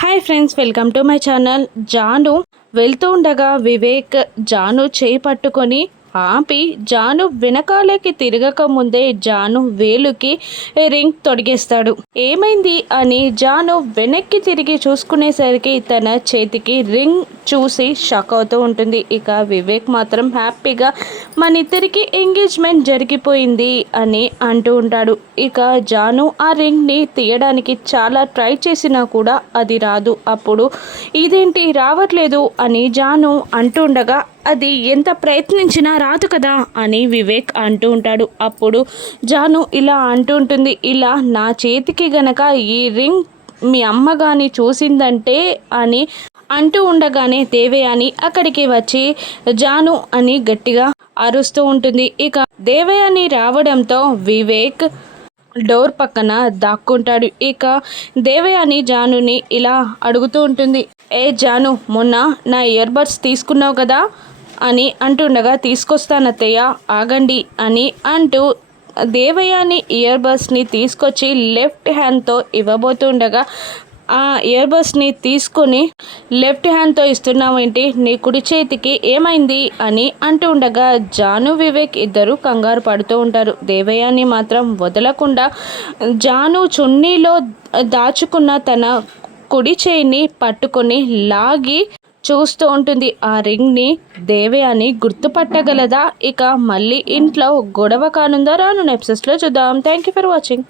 Hi friends, welcome to my channel. Janu వెళ్తూ ఉండగా వివేక్ జాను చేయి పట్టుకొని ఆపి జాను వెనకాలకి తిరగక ముందే జాను వేలుకి రింగ్ తొడిగేస్తాడు. ఏమైంది అని జాను వెనక్కి తిరిగి చూసుకునేసరికి తన చేతికి రింగ్ చూసి షాక్ అవుతూ ఉంటుంది. ఇక వివేక్ మాత్రం హ్యాపీగా మన ఇద్దరికి ఎంగేజ్మెంట్ జరిగిపోయింది అని అంటూ ఉంటాడు. ఇక జాను ఆ రింగ్ని తీయడానికి చాలా ట్రై చేసినా కూడా అది రాదు. అప్పుడు ఇదేంటి రావట్లేదు అని జాను అంటూ ఉండగా అది ఎంత ప్రయత్నించినా రాదు కదా అని వివేక్ అంటూ ఉంటాడు. అప్పుడు జాను ఇలా అంటూ ఉంటుంది, ఇలా నా చేతికి గనక ఈ రింగ్ మీ అమ్మ కానీ చూసిందంటే అని అంటూ ఉండగానే దేవయాని అక్కడికి వచ్చి జాను అని గట్టిగా అరుస్తూ ఉంటుంది. ఇక దేవయాని రావడంతో వివేక్ డోర్ పక్కన దాక్కుంటాడు. ఇక దేవయాని జానుని ఇలా అడుగుతూ ఉంటుంది, ఏ జాను, మొన్న నా ఇయర్ బడ్స్ తీసుకున్నావు కదా అని అంటుండగా, తీసుకొస్తానత్తయ్య ఆగండి అని అంటూ దేవయాని ఇయర్ బడ్స్ని తీసుకొచ్చి లెఫ్ట్ హ్యాండ్తో ఇవ్వబోతుండగా, ఆ ఇయర్ బడ్స్ని తీసుకొని లెఫ్ట్ హ్యాండ్తో ఇస్తున్నావేంటి, నీ కుడి చేతికి ఏమైంది అని అంటూ ఉండగా జాను వివేక్ ఇద్దరు కంగారు పడుతూ ఉంటారు. దేవయాని మాత్రం వదలకుండా జాను చున్నీలో దాచుకున్న తన కుడి చేయిని పట్టుకొని లాగి చూస్తూ ఉంటుంది. ఆ రింగ్ని దేవయాని గుర్తుపట్టగలదా, ఇక మళ్ళీ ఇంట్లో గొడవ కానుందా? రాను ఎపిసోడ్స్లో చూద్దాం. Thank you for watching.